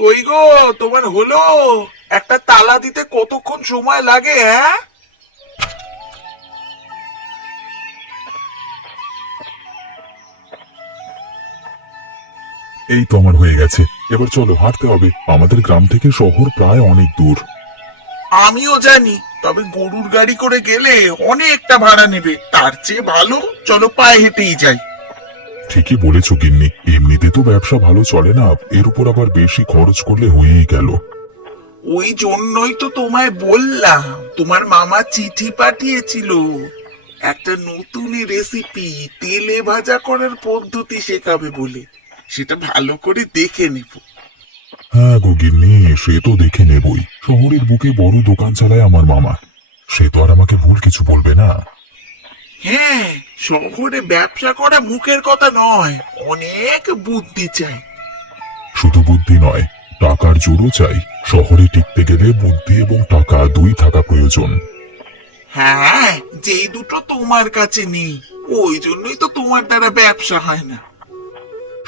কই গো, তোমার হলো? একটা তালা দিতে কতক্ষণ সময় লাগে? হ্যাঁ, এই তো আমার হয়ে গেছে। এবার চলো, হাঁটতে হবে। আমাদের গ্রাম থেকে শহর প্রায় অনেক দূর। আমিও জানি, তবে গরুর গাড়ি করে গেলে অনেকটা ভাড়া নেবে। তার চেয়ে ভালো চলো পায়ে হেঁটেই যাই। ঠিকই বলেছো গিন্নি, এমনিতে তো ব্যবসা ভালো চলে না, এর উপর আবার বেশি খরচ করলে হয়েই গেল। ওই জন্যই তো তোমায় বললাম, তোমার মামা চিঠি পাঠিয়েছিল একটা নতুন রেসিপি, তেলে ভাজা করার পদ্ধতি শেখাবে বলে। সেটা ভালো করে দেখে নেব। হ্যাঁ গো গিন্নি, সে তো দেখে নেবই। শহরের বুকে বড় দোকান চালায় আমার মামা, সে তো আর আমাকে ভুল কিছু বলবে না। হ্যাঁ, শহরে ব্যবসা করা মুখের কথা নয়, অনেক বুদ্ধি চাই। শুধু বুদ্ধি নয়, টাকার জোরও চাই। শহরে টিকতে গেলে বুদ্ধি এবং টাকা দুই থাকা প্রয়োজন। হ্যাঁ, যেই দুটো তোমার কাছে নেই, ওই জন্যই তো তোমার দ্বারা ব্যবসা হয় না।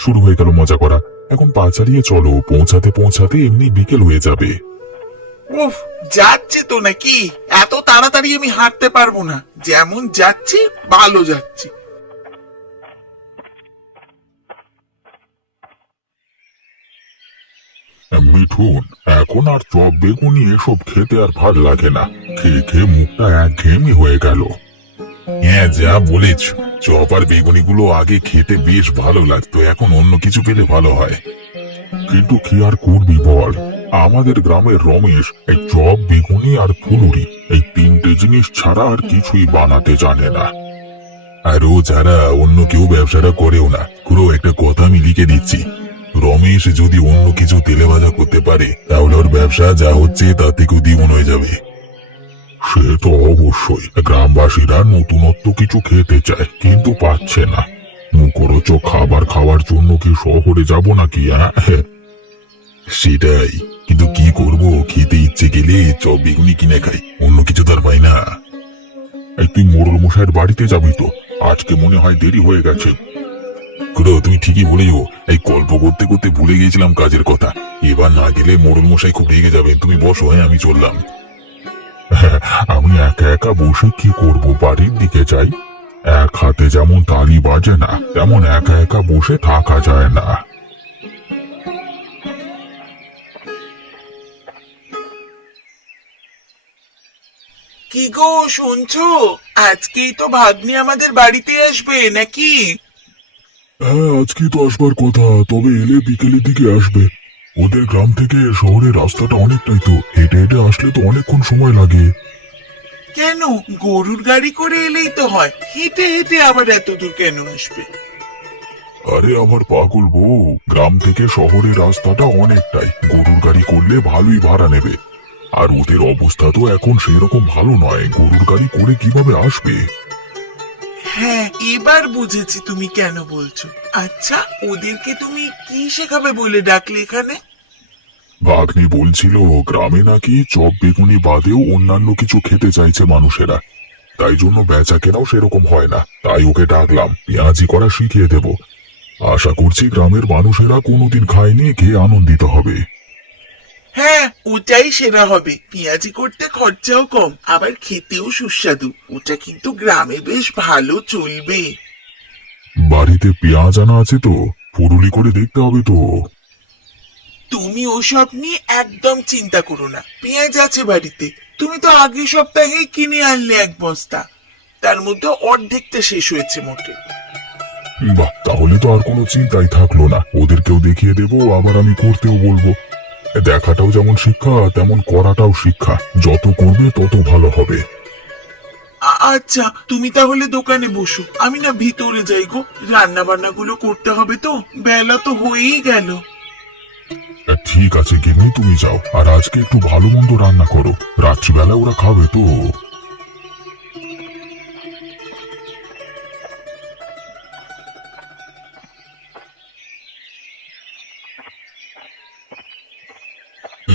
শুরু হয়ে গেল মজা করা। এখন পা চালিয়ে চলো, পৌঁছাতে পৌঁছাতে এমনি বিকেল হয়ে যাবে। উফ, যাচ্ছে তো নাকি? এত তাড়াতাড়ি আমি হাঁটতে পারবো না। যেমন যাচ্ছি ভালো যাচ্ছি। মিঠুন, এখন আর চপ বেগুনি এসব খেতে আর ভাল লাগে না। খেয়ে খেয়ে মুখটা একঘেয়েমি হয়ে গেল। হ্যাঁ, যা বলেছ। চপ আর বেগুনিগুলো আগে খেতে বেশ ভালো লাগতো, এখন অন্য কিছু পেলে ভালো হয়। কিন্তু কি আর করবি বল, আমাদের গ্রামের রমেশ এই চপ বেগুনি আর ফুলুরি এই তিনটে জিনিস ছাড়া আর কিছুই বানাতে জানে না। আর ও যারা অন্য কেউ ব্যবসাটা করেও না। পুরো একটা কথা আমি লিখে দিচ্ছি, রমেশ যদি অন্য কিছু তেলে ভাজা করতে পারে তাহলে ওর ব্যবসা যা হচ্ছে তার থেকেও দ্বিগুণ হয়ে যাবে। সে তো অবশ্যই, গ্রামবাসীরা নতুনত্ব কিছু খেতে চায় কিন্তু পাচ্ছে না। মুখরোচক খাবার খাওয়ার জন্য কি শহরে যাব নাকি? সেটাই, কিন্তু কি করব, খেতে ইচ্ছে গেলে চপ বেগুনি কিনে খাই, অন্য কিছু তার পাই না। এই তুই মোড়ল মশাইয়ের বাড়িতে যাবি তো? আজকে মনে হয় দেরি হয়ে গেছে। খুড়ো, তুমি ঠিকই বলেছো। এই গল্প করতে করতে ভুলে গিয়েছিলাম কাজের কথা। এবার না গেলে মোড়ল মশাই খুব রেগে যাবেন। তুমি বসো, হ্যাঁ আমি চললাম। আমি একা একা বসে কি করব, বাড়ির দিকে যাই। এক হাতে যেমন তালি বাজে না, তেমন একা একা বসে থাকা যায় না। কি গো, শুনছো? আজকেই তো ভাগ্নি আমাদের বাড়িতে আসবে নাকি? হ্যাঁ, আজকে তো আসবার কথা, তবে এলে বিকেলের দিকে আসবে। ওদের গ্রাম থেকে শহরের রাস্তাটা অনেকটাই, তো হেঁটে হেঁটে আসলে তো অনেকক্ষণ সময় লাগে। কেন, গরুর গাড়ি করে এলেই তো হয়, হেঁটে হেঁটে আবার এত দূর কেন আসবে? আরে আমার পাগল বউ, গ্রাম থেকে শহরের রাস্তাটা অনেকটাই, গরুর গাড়ি করলে ভালোই ভাড়া নেবে। আর ওদের অবস্থা তো এখন সেরকম ভালো নয়, গরুর গাড়ি করে কিভাবে আসবে? হ্যাঁ, এবার বুঝেছি তুমি কেন বলছো। আচ্ছা, ওদেরকে তুমি কি শেখাবে বলে ডাকলে এখানে? ভাগ্নি বলছিল গ্রামে নাকি চপ বেগুনি বাদেও অন্যান্য কিছু খেতে চাইছে মানুষেরা, তাই জন্য বেচা কেনাও সেরকম হয় না। তাই ওকে ডাকলাম, পেঁয়াজি করা শিখিয়ে দেব। আশা করছি গ্রামের মানুষেরা কোনোদিন খায়নি, খেয়ে আনন্দিত হবে। হ্যাঁ, ওটাই সেরা হবে। পেঁয়াজি করতে খরচাও কম, আবার খেতেও সুস্বাদু। ওটা কিন্তু গ্রামে বেশ ভালো চলবে। বাড়িতে পেঁয়াজ আনা আছে তো, ফুরুলি করে দেখতে হবে তো। তুমি ওসব নিয়ে একদম চিন্তা করো না, পেঁয়াজ আছে বাড়িতে। তুমি তো আগের সপ্তাহেই কিনে আনলে এক বস্তা, তার মধ্যে অর্ধেকটা শেষ হয়েছে মোটে। বাহ, তাহলে তো আর কোনো চিন্তাই থাকলো না। ওদেরকেও দেখিয়ে দেবো, আবার আমি করতেও বলবো। দেখাটাও যেমন শিক্ষা, তেমন করাটাও শিক্ষা। যত করবে তত ভালো হবে। আচ্ছা, তুমি তাহলে দোকানে বসো, আমি না ভিতরে যাই গো। রান্না বান্না গুলো করতে হবে তো, বেলা তো হয়েই গেল। ঠিক আছে গিন্নি, তুমি যাও। আর আজকে একটু ভালো মন্দ রান্না করো, রাত্রিবেলা ওরা খাবে তো।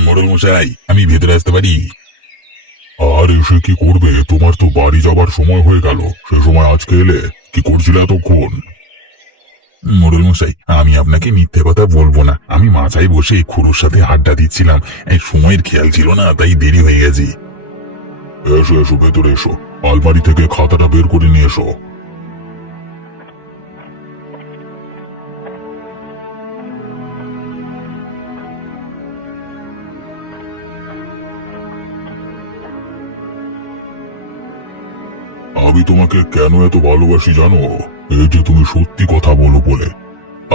মোড়ল মশাই, আমি ভেতরে আসতে পারি? আর এসে কি করবে? তোমার তো বাড়ি যাবার সময় হয়ে গেল, সে সময় আজকে এলে? কি করছিলে এতক্ষণ? মোড়ল মশাই, আমি আপনাকে মিথ্যে কথা বলবো না। আমি মাথায় বসে খুড়োর সাথে আড্ডা দিচ্ছিলাম। এই সময়ের খেয়াল ছিল না, তাই দেরি হয়ে গেছে। এসো এসো, ভেতরে এসো। আলমারি থেকে খাতাটা বের করে নিয়ে এসো। আমি তোমাকে কেন এত ভালোবাসি জানো? এই যে তুমি সত্যি কথা বলো বলে।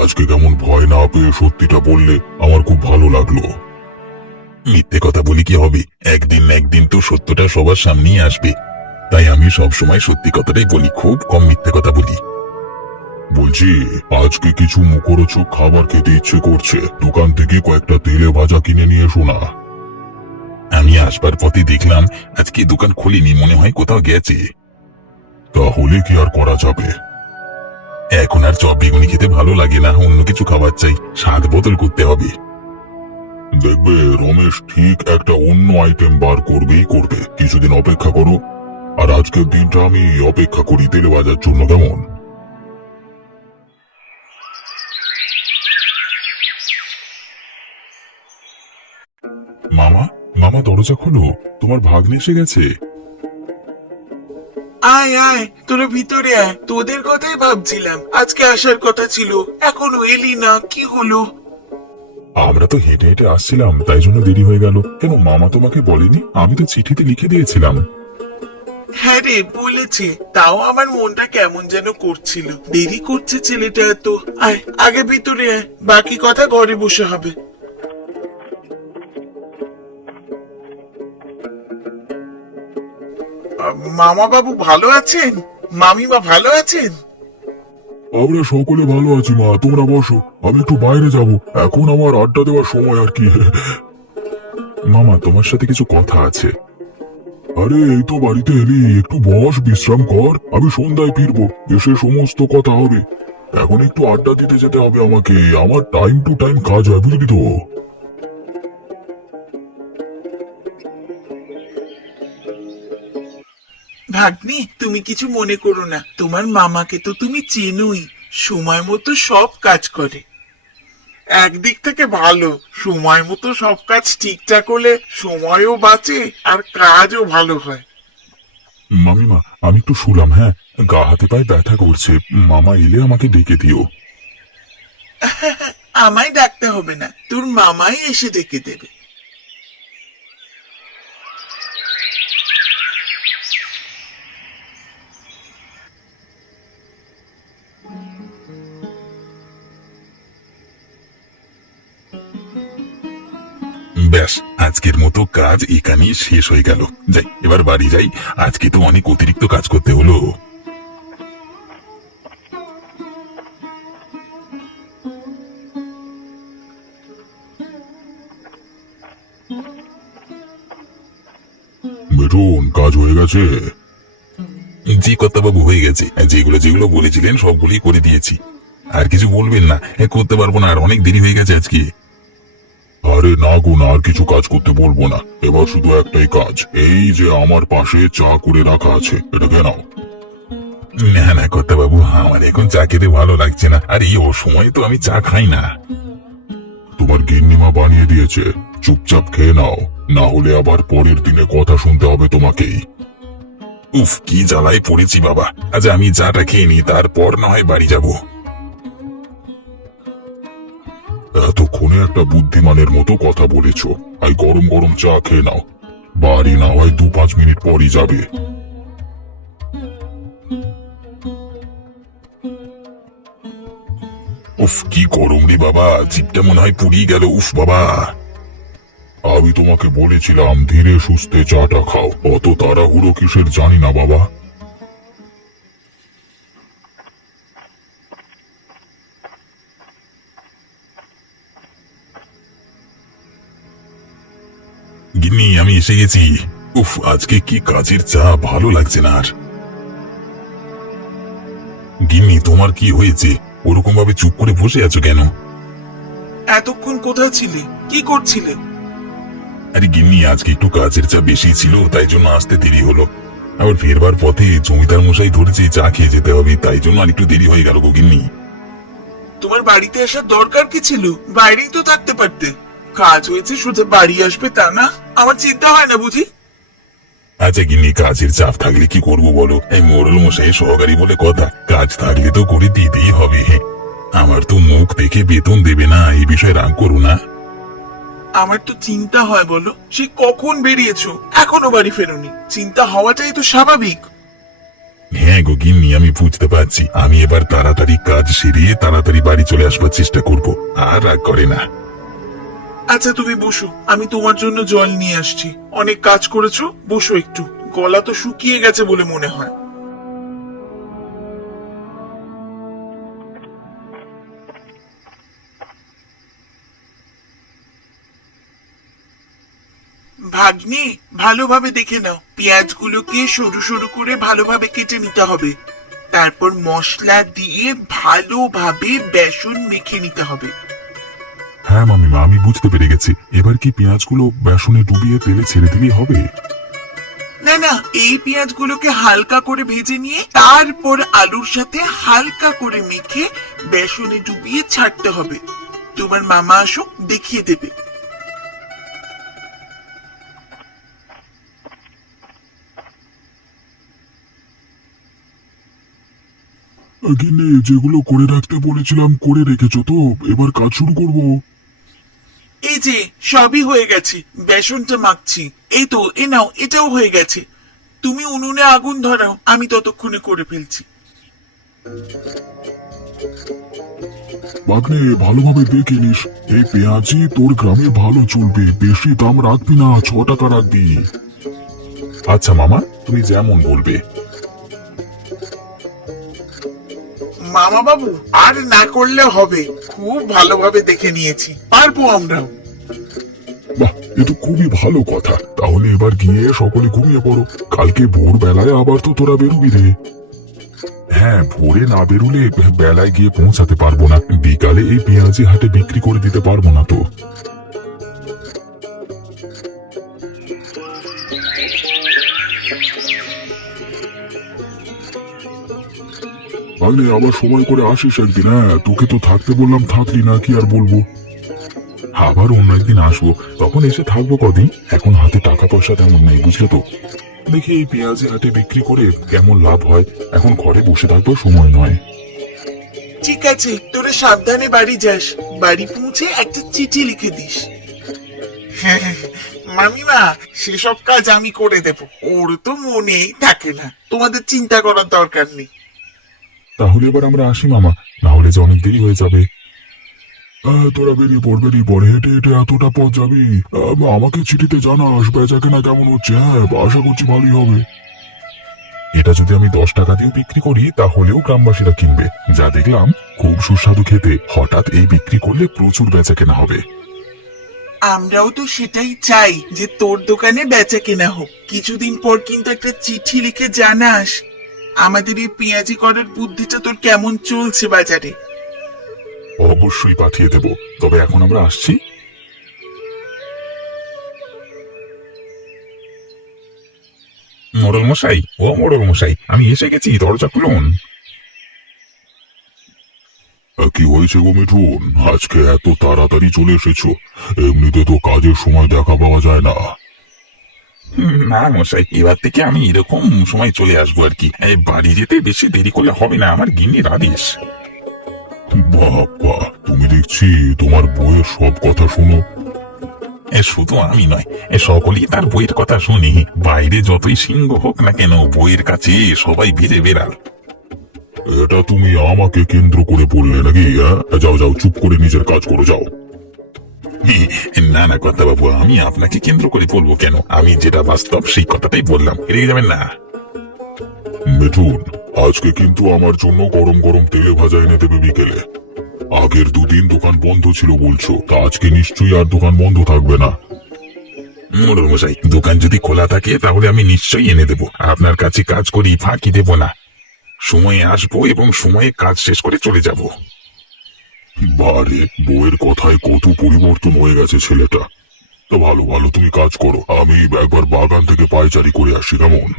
আজকে কেমন ভয় না পেয়ে সত্যিটা বললে, আমার খুব ভালো লাগলো। মিথ্যে কথা বলি কি হবে? একদিন না একদিন তো সত্যটা সবার সামনেই আসবে। তাই আমি সব সময় সত্যি কথাটাই বলি, খুব কম মিথ্যে কথা বলি। বলছি, আজকে কিছু মুখরোচক খাবার খেতে ইচ্ছে করছে। দোকান থেকে কয়েকটা তেলে ভাজা কিনে নিয়ে এসো না। আমি আসবার পথে দেখলাম আজকে দোকান খুলিনি, মনে হয় কোথাও গেছে। তাহলে কি আর করা যাবে? এখন আর চপ বেগুনি খেতে ভালো লাগে না, অন্য কিছু খাবার চাই। স্বাদ বদল করতে হবে। দেখবে রমেশ ঠিক একটা অন্য আইটেম বার করবেই করবে। কিছুদিন অপেক্ষা করো। আর আজকের দিনটা আমি অপেক্ষা করি তেলে ভাজার জন্য, কেমন? মামা, মামা দরজা খোলো, তোমার ভাগ্নে এসে গেছে। আয় আয়, তোরা ভিতরে আয়। তোদের কথাই ভাবছিলাম, আজকে আসার কথা ছিল, এখনো এলি না, কি হলো? আমরা তো হেঁটে হেঁটে আসছিলাম, তাই জন্য দেরি হয়ে গেল। কেন, মামা তোমাকে বলেনি? আমি তো চিঠিতে লিখে দিয়েছিলাম। হ্যাঁ রে, বলেছে। তাও আমার মনটা কেমন যেন করছিল। দেরি করছে ছেলেটা এত। আয় আগে ভিতরে আয়, বাকি কথা ঘরে বসে হবে। মামা বাবু ভালো আছেন? মামিমা ভালো আছেন? আমরা সকলে ভালো আছি মা, তোমরা বসো। আমি একটু বাইরে যাব, এখন আমার আড্ডা দেওয়ার সময় আর কি। মামা, তোমার সাথে কিছু কথা আছে। আরে এই তো বাড়িতে এলি, একটু বস, বিশ্রাম কর। আমি সন্ধ্যায় ফিরবো, এসে সমস্ত কথা হবে। এখন একটু আড্ডা দিতে যেতে হবে আমাকে। আমার টাইম টু টাইম কাজ হয়, বুঝলি তো? ভাগ্নি, তুমি কিছু মনে করো না। তোমার মামাকে তো তুমি চেনোই, সময় মতো সব কাজ করে। একদিক থেকে ভালো, সময় মতো সব কাজ ঠিকঠাক হলে সময়ও বাঁচে আর কাজও ভালো হয়। মামিমা, আমি একটু শুলাম, হ্যাঁ? গা হাতে পায়ে ব্যথা করছে। মামা এলে আমাকে ডেকে দিও। আমায় ডাকতে হবে না, তোর মামাই এসে ডেকে দেবে। ব্যাস, আজকের মতো কাজ এখানেই শেষ হয়ে গেল। যাই, এবার বাড়ি যাই। আজকে তো অনেক অতিরিক্ত কাজ করতে হলো। বেটন, কাজ হয়ে গেছে? জি কর্তাবাবু, হয়ে গেছে। যেগুলো যেগুলো বলেছিলেন সবগুলোই করে দিয়েছি। আর কিছু বলবেন না, করতে পারবো না, আর অনেক দেরি হয়ে গেছে আজকে। আরে না গো না, আর কিছু কাজ করতে বলবো না। এবার শুধু একটাই কাজ, এই যে আমার পাশে চা করে রাখা আছে, এটাকে নাও। না না কর্তাবাবু, আমার এখন চা খেতে ভালো লাগছে না। আর এই অসময়ে তো আমি চা খাই না। তোমার গিন্নিমা বানিয়ে দিয়েছে, চুপচাপ খেয়ে নাও, না হলে আবার পরের দিনে কথা শুনতে হবে তোমাকেই। উফ, কি জ্বালায় পড়েছি বাবা। আচ্ছা, আমি চাটা খেয়ে নি, তারপর না হয় বাড়ি যাব। এতক্ষণে একটা বুদ্ধিমানের মতো কথা বলেছ। আই গরম গরম চা খেয়ে নাও, বাড়ি না হয় 2-5 মিনিট পরই যাবে। উফ, কি গরম রে বাবা, জিভটা মনে হয় পুড়িয়ে গেল। উফ বাবা, আমি তোমাকে বলেছিলাম ধীরে সুস্থে চাটা খাও, অত তাড়াহুড়ো কিসের জানি না বাবা। গিন্নি, আমি এসে গেছি। উফ, আজকে কি কাজের চা, ভালো লাগছে না আর। গিন্নি, তোমার কি হয়েছে? ওরকম ভাবে চুপ করে বসে আছো কেন? এতক্ষণ কোথায় ছিলে, কি করছিলে? আরে গিন্নি, আজকে একটু কাজের চা বেশি ছিল, তাই জন্য আসতে দেরি হলো। আবার ফেরবার পথে জমিদার মশাই ধরেছে চা খেয়ে যেতে হবে, তাই জন্য আর একটু দেরি হয়ে গেল গো গিন্নি। তোমার বাড়িতে আসার দরকার কি ছিল? বাইরেই তো থাকতে পারতে। কাজ হয়েছে সোজা বাড়ি আসবে তা না? আমার চিন্তা হয় না বুঝি? আচ্ছা গিন্নি, কাজের চাপ থাকলে কি করবো বলো? এই মোড়ল মশাই সহকারী বলে কথা, কাজ থাকলে তো করে দিতেই হবে। আমার তো মুখ দেখে বেতন দেবে না, এই বিষয়ে রাগ করো না। আমার তো চিন্তা হয় বলো, সে কখন বেরিয়েছো এখনো বাড়ি ফেরোনি। চিন্তা হওয়াটাই তো স্বাভাবিক। হ্যাঁ গো গিন্নি, আমি বুঝতে পারছি। আমি এবার তাড়াতাড়ি কাজ সেরিয়ে তাড়াতাড়ি বাড়ি চলে আসবার চেষ্টা করব। আর রাগ করে না। আচ্ছা তুমি বসো, আমি তোমার জন্য জল নিয়ে আসছি। অনেক কাজ করেছো, বসো একটু। গলা তো শুকিয়ে গেছে বলে মনে হয়। ভাগ্নে, ভালোভাবে দেখে নাও। পেঁয়াজগুলোকে সরু সরু করে ভালোভাবে কেটে নিতে হবে। তারপর মশলা দিয়ে ভালোভাবে বেসন মেখে নিতে হবে। হ্যাঁ মামিমা, আমি বুঝতে পেরে গেছি। এবার কি পেঁয়াজগুলো বেসনে ডুবিয়ে তেলে ছেড়ে দিলেই হবে? না না, এই পেঁয়াজগুলোকে হালকা করে ভেজে নিয়ে তারপর আলুর সাথে হালকা করে মেখে বেসনে ডুবিয়ে ছাড়তে হবে। তোমার মামা আসুক, দেখিয়ে দেবে। গিন্নি, যেগুলো করে রাখতে বলেছিলাম করে রেখেছো তো? এবার কাজ শুরু করব। এই যে সবই হয়ে গেছে, বেসনটা মাখছি। এই তো, এ নাও, এটাও হয়ে গেছে। তুমি উনুনে আগুন ধরাও, আমি ততক্ষণে করে ফেলছি। বাগনে, ভালোভাবে দেখে নিস। এই পেঁয়াজি তোর গ্রামে ভালো চলবে। বেশি দাম রাখবি না, 6 টাকা রাখবি। আচ্ছা মামা, তুমি যেমন বলবে। মামা বাবু, আর না করলে হবে। খুব ভালোভাবে দেখে নিয়েছি, পারবো আমরাও। বাহ, এ তো খুবই ভালো কথা। তাহলে এবার গিয়ে সকলে ঘুমিয়ে পড়ো। কালকে ভোরবেলায় আবার তো তোরা বেরোবি রে। হ্যাঁ, ভোরে না বেরোলে বেলায় গিয়ে পৌঁছাতে পারবো না। বিকালে এই পেঁয়াজি হাটে বিক্রি করে দিতে পারবো না তো। আবার সময় করে আসিস একদিন। হ্যাঁ, তোকে তো থাকতে বললাম, থাকলি না, কি আর বলবো। আবার অন্য একদিন আসবো, তখন এসে থাকবো কদিন। এখন হাতে টাকা পয়সা তেমন নেই, বুঝলে তো। দেখি এই পেঁয়াজি হাটে বিক্রি করে কেমন লাভ হয়। এখন ঘরে বসে থাকবো সময় নয়। ঠিক আছে, তোরা সাবধানে বাড়ি যাস। বাড়ি পৌঁছে একটা চিঠি লিখে দিস। মামিমা, সেসব কাজ আমি করে দেব। ওর তো মনেই থাকে না, তোমাদের চিন্তা করার দরকার নেই। তাহলে এবার আমরা আসি মামা, না হলে যে অনেক দেরি হয়ে যাবে। তোরা বেরিয়ে পড়, বেরিয়ে পড়। হেঁটে হেঁটে এতটা পথ যাবি। আমাকে চিঠিতে জানাস বেচা কেনা কেমন হচ্ছে। হ্যাঁ, আশা করছি ভালোই হবে। এটা যদি আমি 10 টাকা দিয়ে বিক্রি করি, তাহলেও গ্রামবাসীরা কিনবে। যা দেখলাম খুব সুস্বাদু খেতে। হঠাৎ এই বিক্রি করলে প্রচুর বেচা কেনা হবে। আমরাও তো সেটাই চাই, যে তোর দোকানে বেচা কেনা হোক। কিছুদিন পর কিন্তু একটা চিঠি লিখে জানাস আমাদের এই পেঁয়াজি করার বুদ্ধিটা তোর কেমন চলছে বাজারে। অবশ্যই পাঠিয়ে দেব। তবে এখন আমরা আসছি। মোড়ল মশাই, ও মোড়ল মশাই, আমি এসে গেছি, দরজা খুলুন। কি হয়েছে গো মিঠুন? আজকে এত তাড়াতাড়ি চলে এসেছো? এমনিতে তো কাজের সময় দেখা পাওয়া যায় না। না মশাই, এবার থেকে আমি এরকম সময় চলে আসবো আর কি। বাড়ি যেতে বেশি দেরি করলে হবে না, আমার গিন্নির আদেশ। বাবা, তুমি দেখছি তোমার বউয়ের সব কথা শোনো। শুধু আমি নয়, সকলেই তার বইয়ের কথা শুনি। বাইরে যতই সিংহ হোক না কেন, বইয়ের কাছে সবাই ভিজে বেড়াল। এটা তুমি আমাকে কেন্দ্র করে বললে নাকি? যাও যাও, চুপ করে নিজের কাজ করো, যাও। না না কথা বাবু, আমি আপনাকে কেন্দ্র করে বলবো কেন? আমি যেটা বাস্তব সেই কথাটাই বললাম, রেগে যাবেন না। মিঠুন, আজকে কিন্তু আমার জন্য গরম গরম তেলে ভাজা এনে দেবে বিকেলে। আগের দুদিন দোকান বন্ধ ছিল বলছো, তা আজকে নিশ্চয়ই আর দোকান বন্ধ থাকবে না। মোড়ল মশাই, দোকান যদি খোলা থাকে তাহলে আমি নিশ্চয়ই এনে দেব। আপনার কাছে কাজ করি, ফাঁকি দেব না। সময়ে আসবো এবং সময়ে কাজ শেষ করে চলে যাব। বারে, বউয়ের কথায় কত পরিবর্তন হয়ে গেছে ছেলেটা। তো ভালো ভালো, তুমি কাজ করো, আমি একবার বাগান থেকে পায়চারি করে আসি, কেমন?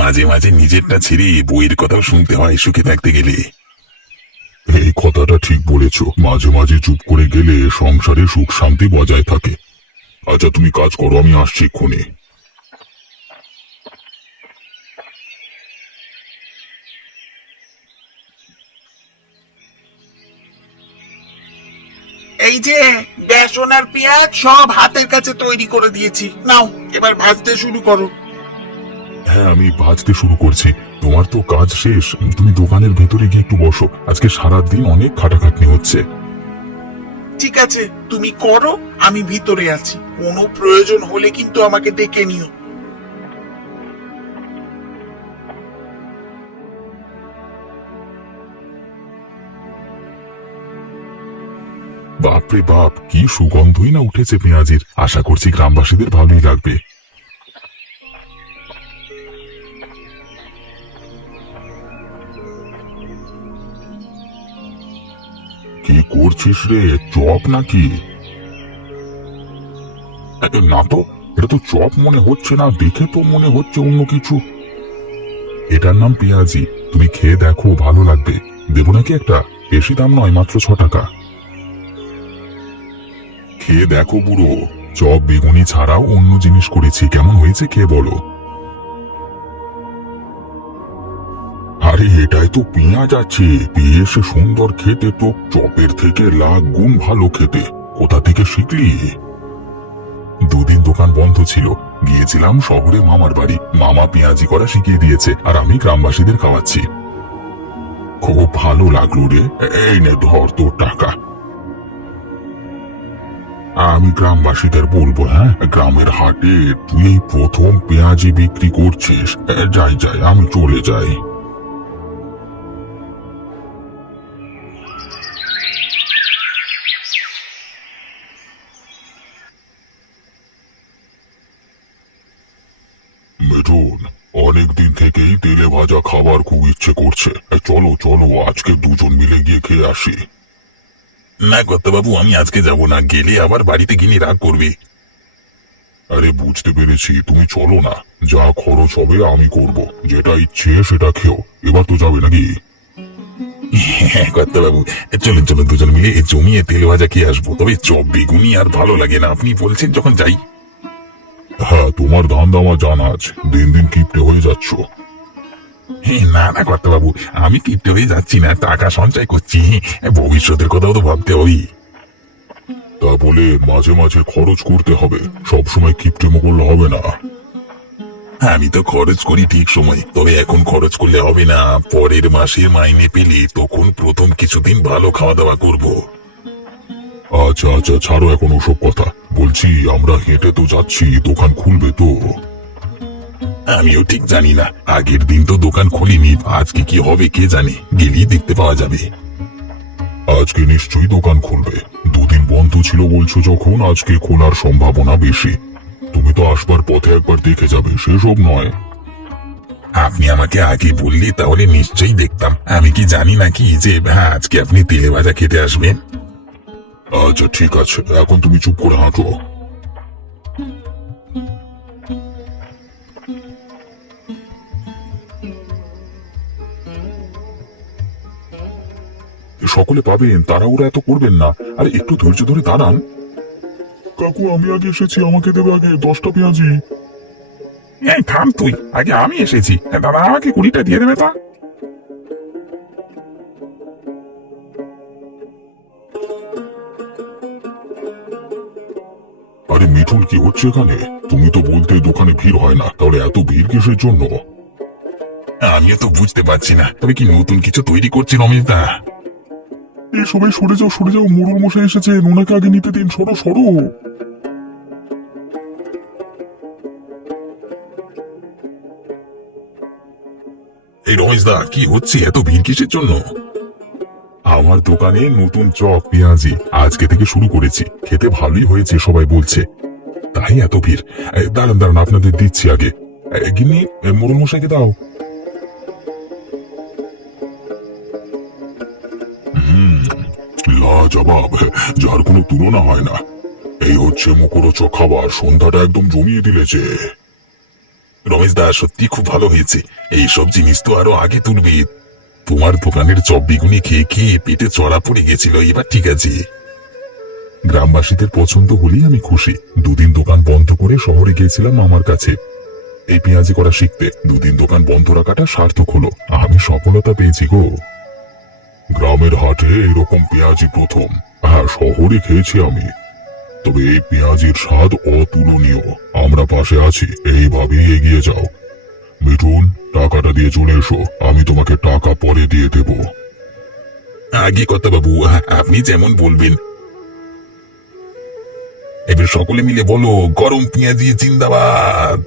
মাঝে মাঝে নিজেরটা ছেড়ে বইয়ের কথাও শুনতে হয় সুখে থাকতে গেলে। এই কথাটা ঠিক বলেছ, মাঝে মাঝে চুপ করে গেলে সংসারে সুখ শান্তি বজায় থাকে। আচ্ছা তুমি কাজ করো, আমি আসছি এক্ষুনি। এই যে বেসন আর পেঁয়াজ সব হাতের কাছে তৈরি করে দিয়েছি, নাও এবার ভাজতে শুরু করো। হ্যাঁ আমি ভাজতে শুরু করছি। তোমার তো কাজ শেষ, তুমি দোকানের ভেতরে গিয়ে একটু বসো। আজকে সারাদিন অনেক খাটাখাটনি হচ্ছে। ঠিক আছে, তুমি করো, আমি ভিতরে আছি। কোনো প্রয়োজন হলে কিন্তু আমাকে ডেকে নিও। বাপরে বাপ, কি সুগন্ধই না উঠেছে পেঁয়াজির। আশা করছি গ্রামবাসীদের ভালোই লাগবে। কি করছিস রে, চপ নাকি? না তো, এটা তো চপ মনে হচ্ছে না, দেখে তো মনে হচ্ছে অন্য কিছু। এটার নাম পেঁয়াজি, তুমি খেয়ে দেখো, ভালো লাগবে। দেবো নাকি একটা? বেশি দাম নয়, মাত্র 6 টাকা। খেয়ে দেখো বুড়ো, চপ বেগুনি ছাড়াও অন্য জিনিস করেছি, কেমন হয়েছে খেয়ে বলো। আরে এটাই তো পেঁয়াজ আছে, বেশ সুন্দর খেতে তো, চপের থেকে লাখ গুণ ভালো খেতে। কোথা থেকে শিখলি? দুদিন দোকান বন্ধ ছিল, গিয়েছিলাম শহরে মামার বাড়ি। মামা পেঁয়াজি করা শিখিয়ে দিয়েছে, আর আমি গ্রামবাসীদের খাওয়াচ্ছি। খুব ভালো লাগলো রে। এই নে ধর তোর টাকা। আমি গ্রামবাসীদের বলবো, হ্যাঁ, গ্রামের হাটে তুই এই প্রথম পেঁয়াজি বিক্রি করছিস। যাই যাই, আমি চলে যাই। মিঠুন, অনেকদিন থেকেই তেলে ভাজা খাবার খুব ইচ্ছে করছে। চলো চলো, আজকে দুজন মিলে গিয়ে খেয়ে আসি। না বাবু, আমি আজকে যাব না, গেলে আবার বাড়িতে গিয়ে রাগ করবে। আরে বুঝতে পেরেছি, তুমি চলো না, যা খরচ হবে আমি করব, যেটা ইচ্ছে সেটা খেও। এবার তো যাবে নাকি? হ্যাঁ বাবু, চলুন চলুন, দুজন মিলে জমিয়ে তেল ভাজা খেয়ে আসবো। তবে চপ বেগুনি আর ভালো লাগে না, আপনি বলছেন যখন যাই। হ্যাঁ, তোমার ধান্দা আমার জানা আছে, দিন দিন কিপটে হয়ে যাচ্ছ। না না বাবু, আমি কিপটে হয়ে যাচ্ছি না, টাকা সঞ্চয় করছি। ভবিষ্যতের কথাও তো ভাবতে হবে। তা বলে মাঝে মাঝে খরচ করতে হবে, সবসময় কিপটেমো করলে হবে না। আমি তো খরচ করি ঠিক সময়, তবে এখন খরচ করলে হবে না। পরের মাসে মাইনে পেলে তখন প্রথম কিছুদিন ভালো খাওয়া দাওয়া করব। আচ্ছা আচ্ছা, ছাড়ো এখন ওসব কথা। বলছি, আমরা হেঁটে তো যাচ্ছি, দোকান খুলবে তো? আমিও ঠিক জানি না, আগের দিন তো দোকান খুলিনি, আজকে কি হবে কে জানে, গেলেই দেখতে পাওয়া যাবে। আজকে নিশ্চয়ই দোকান খুলবে। দুদিন বন্ধ ছিল বলছো যখন, আজকে খোলার সম্ভাবনা বেশি। তুমি তো আসবার পথে একবার দেখে যাবে, সেসব নয়। আপনি আমাকে আগে বললে তাহলে নিশ্চয়ই দেখতাম। আমি কি জানি নাকি যে হ্যাঁ আজকে আপনি তেলে ভাজা খেতে আসবেন। আচ্ছা ঠিক আছে, এখন তুমি চুপ করে হাঁটো। সকলে পাবেন, তাড়াহুড়া এত করবেন না। আর একটু ধৈর্য ধরে দাঁড়ান। কাকু, আমি আগে এসেছি, আমাকে দেবে আগে 10টা পেঁয়াজি। এই থাম তুই, আগে আমি এসেছি। দাদা আমাকে 20টা দিয়ে দেবে তা। আরে মিঠুন, কি হচ্ছে এখানে? তুমি তো বলতে দোকানে ভিড় হয় না, তাহলে এত ভিড় কিসের জন্য? আমিও তো বুঝতে পারছি না, তবে কি নতুন কিছু তৈরি করছি রমেশ দা? এই সবাই সরে যাও সরে যাও, মোড়ল মশাই এসেছে, ওনাকে আগে নিতে দিন, সরো সরো। এই রমেশ দা, কি হচ্ছে, এত ভিড় কিসের জন্য? আমার দোকানে নতুন চপ পেঁয়াজি আজকে থেকে শুরু করেছি, খেতে ভালোই হয়েছে সবাই বলছে, তাই এত ভিড়। দাঁড়ান দাঁড়ান, আপনাদের দিচ্ছি আগে। গিন্নি, মোড়ল মশাইকে দাও। লাজবাব, যার কোনো তুলনা হয় না। এই হচ্ছে মুখরোচক খাবার, সন্ধ্যাটা একদম জমিয়ে দিলেছে। রমেশ দা, সত্যি খুব ভালো হয়েছে। এইসব জিনিস তো আরো আগে তুলবে, তোমার দোকানের চপ বেগুনি খেয়ে খেয়ে পেটে চড়া পড়ে গেছিল, এবার ঠিক আছে। গ্রামবাসীদের পছন্দ হলেই আমি খুশি। দুদিন দোকান বন্ধ করে শহরে গিয়েছিলাম মামার কাছে এই পেঁয়াজি করা শিখতে। দুদিন দোকান বন্ধ রাখাটা সার্থক হলো, আমি সফলতা পেয়েছি গো। গ্রামের হাটে এরকম পেঁয়াজি প্রথম। হ্যাঁ, শহরে খেয়েছি আমি, তবে এই পেঁয়াজির স্বাদ অতুলনীয়। আমরা পাশে আছি, এইভাবেই এগিয়ে যাও। মিঠুন, টাকাটা দিয়ে চলে এসো, আমি তোমাকে টাকা পরে দিয়ে দেব। আগে কথা বাবু, আপনি যেমন বলবেন। এবার সকলে মিলে বলো, গরম পেঁয়াজি জিন্দাবাদ।